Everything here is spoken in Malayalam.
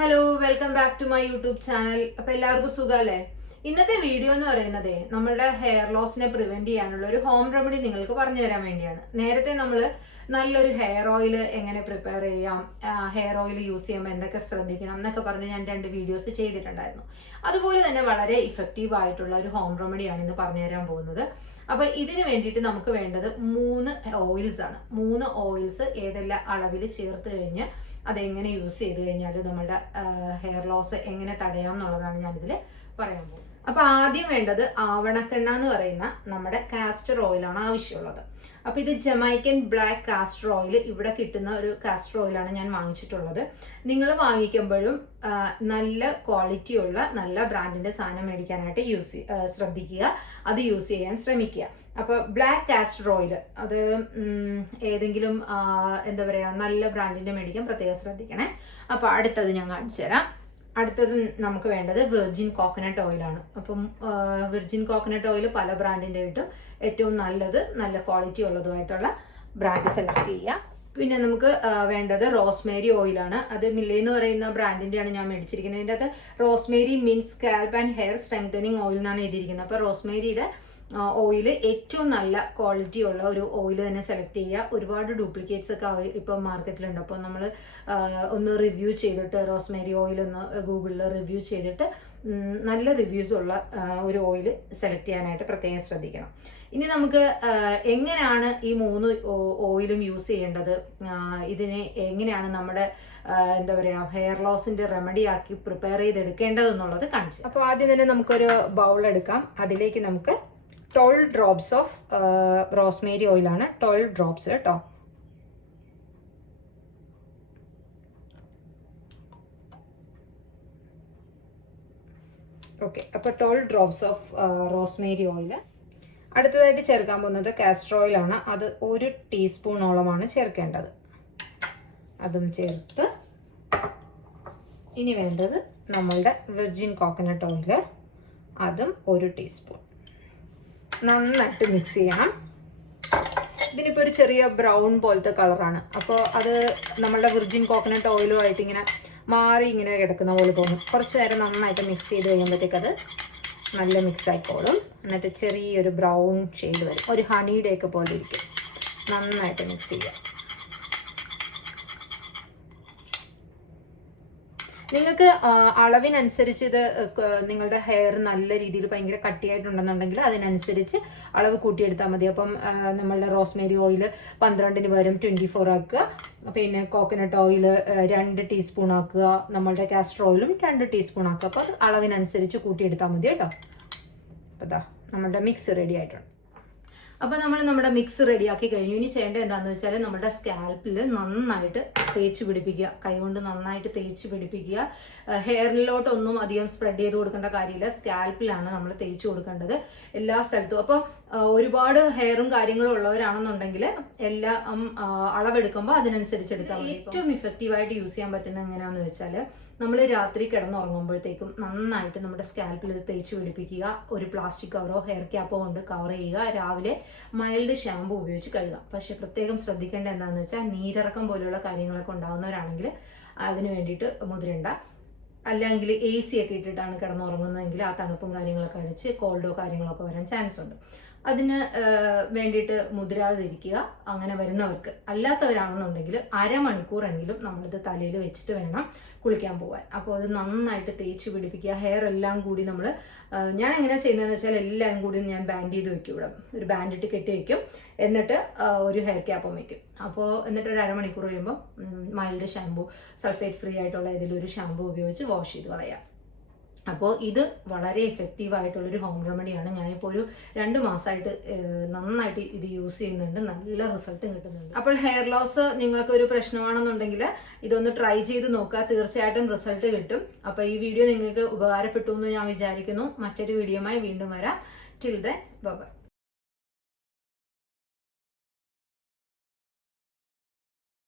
Hello, welcome back to my YouTube channel. അപ്പൊ എല്ലാവർക്കും സുഖമല്ലേ? ഇന്നത്തെ വീഡിയോ എന്ന് പറയുന്നത് നമ്മളുടെ ഹെയർ ലോസിനെ പ്രിവെന്റ് ചെയ്യാനുള്ള ഒരു ഹോം റെമഡി നിങ്ങൾക്ക് പറഞ്ഞു തരാൻ വേണ്ടിയാണ്. നേരത്തെ നമ്മൾ നല്ലൊരു ഹെയർ ഓയിൽ എങ്ങനെ പ്രിപ്പയർ ചെയ്യാം, ഹെയർ ഓയിൽ യൂസ് ചെയ്യുമ്പോൾ എന്തൊക്കെ ശ്രദ്ധിക്കണം എന്നൊക്കെ പറഞ്ഞ് ഞാൻ 2 വീഡിയോസ് ചെയ്തിട്ടുണ്ടായിരുന്നു. അതുപോലെ തന്നെ വളരെ ഇഫക്റ്റീവ് ആയിട്ടുള്ള ഒരു ഹോം റെമഡിയാണ് ഇന്ന് പറഞ്ഞു തരാൻ പോകുന്നത്. അപ്പൊ ഇതിന് വേണ്ടിയിട്ട് നമുക്ക് വേണ്ടത് 3 ഓയിൽസ് ആണ്. 3 ഓയിൽസ് ഏതെല്ലാം അളവിൽ ചേർത്ത് കഴിഞ്ഞ് അതെങ്ങനെ യൂസ് ചെയ്ത് കഴിഞ്ഞാൽ നമ്മുടെ ഹെയർ ലോസ് എങ്ങനെ തടയാം എന്നുള്ളതാണ് ഞാനിതിൽ പറയാൻ പോകുന്നത്. അപ്പൊ ആദ്യം വേണ്ടത് ആവണക്കെണ്ണ എന്ന് പറയുന്ന നമ്മുടെ കാസ്റ്റർ ഓയിലാണ് ആവശ്യമുള്ളത്. അപ്പൊ ഇത് ജമൈക്കൻ ബ്ലാക്ക് കാസ്റ്റർ ഓയിൽ, ഇവിടെ കിട്ടുന്ന ഒരു കാസ്റ്റർ ഓയിലാണ് ഞാൻ വാങ്ങിച്ചിട്ടുള്ളത്. നിങ്ങൾ വാങ്ങിക്കുമ്പോഴും നല്ല ക്വാളിറ്റിയുള്ള നല്ല ബ്രാൻഡിന്റെ സാധനം മേടിക്കാനായിട്ട് ശ്രദ്ധിക്കുക, അത് യൂസ് ചെയ്യാൻ ശ്രമിക്കുക. അപ്പൊ ബ്ലാക്ക് കാസ്റ്റർ ഓയിൽ അത് ഏതെങ്കിലും എന്താ പറയാ നല്ല ബ്രാൻഡിന്റെ മേടിക്കാൻ പ്രത്യേകം ശ്രദ്ധിക്കണേ. അപ്പൊ അടുത്തത് ഞാൻ കാണിച്ചു തരാം. അടുത്തത് നമുക്ക് വേണ്ടത് വെർജിൻ കോക്കനട്ട് ഓയിലാണ്. അപ്പം വെർജിൻ കോക്കനട്ട് ഓയിൽ പല ബ്രാൻഡിൻ്റെ കിട്ടും. ഏറ്റവും നല്ലത് നല്ല ക്വാളിറ്റി ഉള്ളതുമായിട്ടുള്ള ബ്രാൻഡ് സെലക്ട് ചെയ്യുക. പിന്നെ നമുക്ക് വേണ്ടത് റോസ്മേരി ഓയിലാണ്. അത് മില്ലേ എന്ന് പറയുന്ന ബ്രാൻഡിൻ്റെയാണ് ഞാൻ മേടിച്ചിരിക്കുന്നത്. ഇതിൻ്റെ അകത്ത് Rosemary means scalp and hair strengthening oil എന്നാണ് എഴുതിയിരിക്കുന്നത്. അപ്പോൾ റോസ്മേരിയുടെ ഓയിൽ ഏറ്റവും നല്ല ക്വാളിറ്റി ഉള്ള ഒരു ഓയിൽ തന്നെ സെലക്ട് ചെയ്യുക. ഒരുപാട് ഡ്യൂപ്ലിക്കേറ്റ്സ് ഒക്കെ ഇപ്പം മാർക്കറ്റിലുണ്ട്. അപ്പോൾ നമ്മൾ ഒന്ന് റിവ്യൂ ചെയ്തിട്ട് റോസ്മേരി ഓയിൽ ഒന്ന് ഗൂഗിളിൽ റിവ്യൂ ചെയ്തിട്ട് നല്ല റിവ്യൂസ് ഉള്ള ഒരു ഓയിൽ സെലക്ട് ചെയ്യാനായിട്ട് പ്രത്യേകം ശ്രദ്ധിക്കണം. ഇനി നമുക്ക് എങ്ങനെയാണ് ഈ 3 ഓയിലും യൂസ് ചെയ്യേണ്ടത്, ഇതിനെ എങ്ങനെയാണ് നമ്മുടെ എന്താ പറയുക ഹെയർ ലോസിന്റെ റെമഡി ആക്കി പ്രിപ്പയർ ചെയ്തെടുക്കേണ്ടതെന്നുള്ളത് കാണിച്ചു. അപ്പോൾ ആദ്യം തന്നെ നമുക്കൊരു ബൗൾ എടുക്കാം. അതിലേക്ക് നമുക്ക് 12 ഡ്രോപ്സ് ഓഫ് റോസ്മേരി ഓയിലാണ്. 12 ഡ്രോപ്സ് കേട്ടോ. ഓക്കെ, അപ്പോൾ 12 ഡ്രോപ്സ് ഓഫ് റോസ്മേരി ഓയിൽ. അടുത്തതായിട്ട് ചേർക്കാൻ പോകുന്നത് കാസ്റ്റർ ഓയിലാണ്. അത് 1 ടീസ്പൂണോളമാണ് ചേർക്കേണ്ടത്. അതും ചേർത്ത് ഇനി വേണ്ടത് നമ്മളുടെ വെർജിൻ കോക്കനട്ട് ഓയിൽ, അതും 1 ടീസ്പൂൺ. നന്നായിട്ട് മിക്സ് ചെയ്യണം. ഇതിനിപ്പോൾ ഒരു ചെറിയ ബ്രൗൺ പോലത്തെ കളറാണ്. അപ്പോൾ അത് നമ്മളുടെ വെർജിൻ കോക്കനട്ട് ഓയിലുമായിട്ട് ഇങ്ങനെ മാറി ഇങ്ങനെ കിടക്കുന്ന പോലെ തോന്നും. കുറച്ച് നേരം നന്നായിട്ട് മിക്സ് ചെയ്ത് കഴിയുമ്പോഴത്തേക്ക് അത് നല്ല മിക്സ് ആയിക്കോളും. എന്നിട്ട് ചെറിയൊരു ബ്രൗൺ ഷെയ്ഡ് വരും, ഒരു ഹണിയുടെ ഒക്കെ പോലെ ഇരിക്കും. നന്നായിട്ട് മിക്സ് ചെയ്യുക. നിങ്ങൾക്ക് അളവിനനുസരിച്ച് ഇത് നിങ്ങളുടെ ഹെയർ നല്ല രീതിയിൽ ഭയങ്കര കട്ടിയായിട്ടുണ്ടെന്നുണ്ടെങ്കിൽ അതിനനുസരിച്ച് അളവ് കൂട്ടിയെടുത്താൽ മതി. അപ്പം നമ്മളുടെ റോസ്മേരി ഓയിൽ 12-ന് പകരം 24 ആക്കുക. പിന്നെ കോക്കനട്ട് ഓയിൽ 2 ടീസ്പൂൺ ആക്കുക. നമ്മളുടെ കാസ്റ്റർ ഓയിലും 2 ടീസ്പൂൺ ആക്കുക. അപ്പോൾ അളവിനനുസരിച്ച് കൂട്ടിയെടുത്താൽ മതി കേട്ടോ. അപ്പോൾ ഇതാ നമ്മുടെ മിക്സ് റെഡി ആയിട്ടുണ്ട്. അപ്പോൾ നമ്മൾ നമ്മുടെ മിക്സ് റെഡിയാക്കി കഴിഞ്ഞു. ഇനി ചെയ്യേണ്ടത് എന്താണെന്ന് വെച്ചാൽ നമ്മുടെ സ്കാൽപ്പിൽ നന്നായിട്ട് തേച്ച് പിടിപ്പിക്കുക. കൈകൊണ്ട് നന്നായിട്ട് തേച്ച് പിടിപ്പിക്കുക. ഹെയറിലോട്ടൊന്നും അധികം സ്പ്രെഡ് ചെയ്ത് കൊടുക്കേണ്ട കാര്യമില്ല. സ്കാൽപ്പിലാണ് നമ്മൾ തേച്ച് കൊടുക്കേണ്ടത് എല്ലാ സ്ഥലത്തും. അപ്പോൾ ഒരുപാട് ഹെയറും കാര്യങ്ങളും ഉള്ളവരാണെന്നുണ്ടെങ്കിൽ എല്ലാം അളവെടുക്കുമ്പോൾ അതിനനുസരിച്ച് എടുത്താൽ മതി. ഏറ്റവും ഇഫക്റ്റീവായിട്ട് യൂസ് ചെയ്യാൻ പറ്റുന്നത് എങ്ങനെയാണെന്ന് വെച്ചാൽ നമ്മൾ രാത്രി കിടന്നുറങ്ങുമ്പോഴത്തേക്കും നന്നായിട്ട് നമ്മുടെ സ്കാൽപ്പിൽ തേച്ച് പിടിപ്പിക്കുക. ഒരു പ്ലാസ്റ്റിക് കവറോ ഹെയർ ക്യാപ്പോ കൊണ്ട് കവർ ചെയ്യുക. രാവിലെ മൈൽഡ് ഷാമ്പു ഉപയോഗിച്ച് കഴുകാം. പക്ഷെ പ്രത്യേകം ശ്രദ്ധിക്കേണ്ട എന്താണെന്ന് വെച്ചാൽ നീരിറക്കം പോലെയുള്ള കാര്യങ്ങളൊക്കെ ഉണ്ടാകുന്നവരാണെങ്കിൽ അതിന് വേണ്ടിയിട്ട് മുതിരണ്ട. അല്ലെങ്കിൽ AC ഒക്കെ ഇട്ടിട്ടാണ് കിടന്നുറങ്ങുന്നതെങ്കിൽ ആ തണുപ്പും കാര്യങ്ങളൊക്കെ അടിച്ച് കോൾഡോ കാര്യങ്ങളൊക്കെ വരാൻ ചാൻസ് ഉണ്ട്. അതിന് വേണ്ടിയിട്ട് മുതിരാതിരിക്കുക അങ്ങനെ വരുന്നവർക്ക്. അല്ലാത്തവരാണെന്നുണ്ടെങ്കിൽ അരമണിക്കൂറെങ്കിലും നമ്മളിത് തലയിൽ വെച്ചിട്ട് വേണം കുളിക്കാൻ പോകാൻ. അപ്പോൾ അത് നന്നായിട്ട് തേച്ച് പിടിപ്പിക്കുക. ഹെയർ എല്ലാം കൂടി ഞാൻ എങ്ങനെ ചെയ്യുന്നതെന്ന് വെച്ചാൽ എല്ലാം കൂടി ഞാൻ ബാൻഡ് ചെയ്ത് വെക്കും. ഇവിടെ ഒരു ബാൻഡ് ഇട്ട് കെട്ടി വെക്കും. എന്നിട്ട് ഒരു ഹെയർ ക്യാപ്പും വെക്കും. അപ്പോൾ എന്നിട്ട് ഒരു അരമണിക്കൂർ കഴിയുമ്പോൾ മൈൽഡ് ഷാമ്പു, സൾഫേറ്റ് ഫ്രീ ആയിട്ടുള്ള ഏതെങ്കിലും ഒരു ഷാമ്പു ഉപയോഗിച്ച് വാഷ് ചെയ്ത് കളയാം. അപ്പോൾ ഇത് വളരെ എഫക്റ്റീവ് ആയിട്ടുള്ളൊരു ഹോം റെമഡിയാണ്. ഞാനിപ്പോൾ ഒരു 2 മാസമായിട്ട് നന്നായിട്ട് ഇത് യൂസ് ചെയ്യുന്നുണ്ട്. നല്ല റിസൾട്ടും കിട്ടുന്നുണ്ട്. അപ്പോൾ ഹെയർ ലോസ് നിങ്ങൾക്ക് ഒരു പ്രശ്നമാണെന്നുണ്ടെങ്കിൽ ഇതൊന്ന് ട്രൈ ചെയ്ത് നോക്കുക. തീർച്ചയായിട്ടും റിസൾട്ട് കിട്ടും. അപ്പോൾ ഈ വീഡിയോ നിങ്ങൾക്ക് ഉപകാരപ്പെട്ടു എന്ന് ഞാൻ വിചാരിക്കുന്നു. മറ്റൊരു വീഡിയോയുമായി വീണ്ടും വരാം. Till then bye.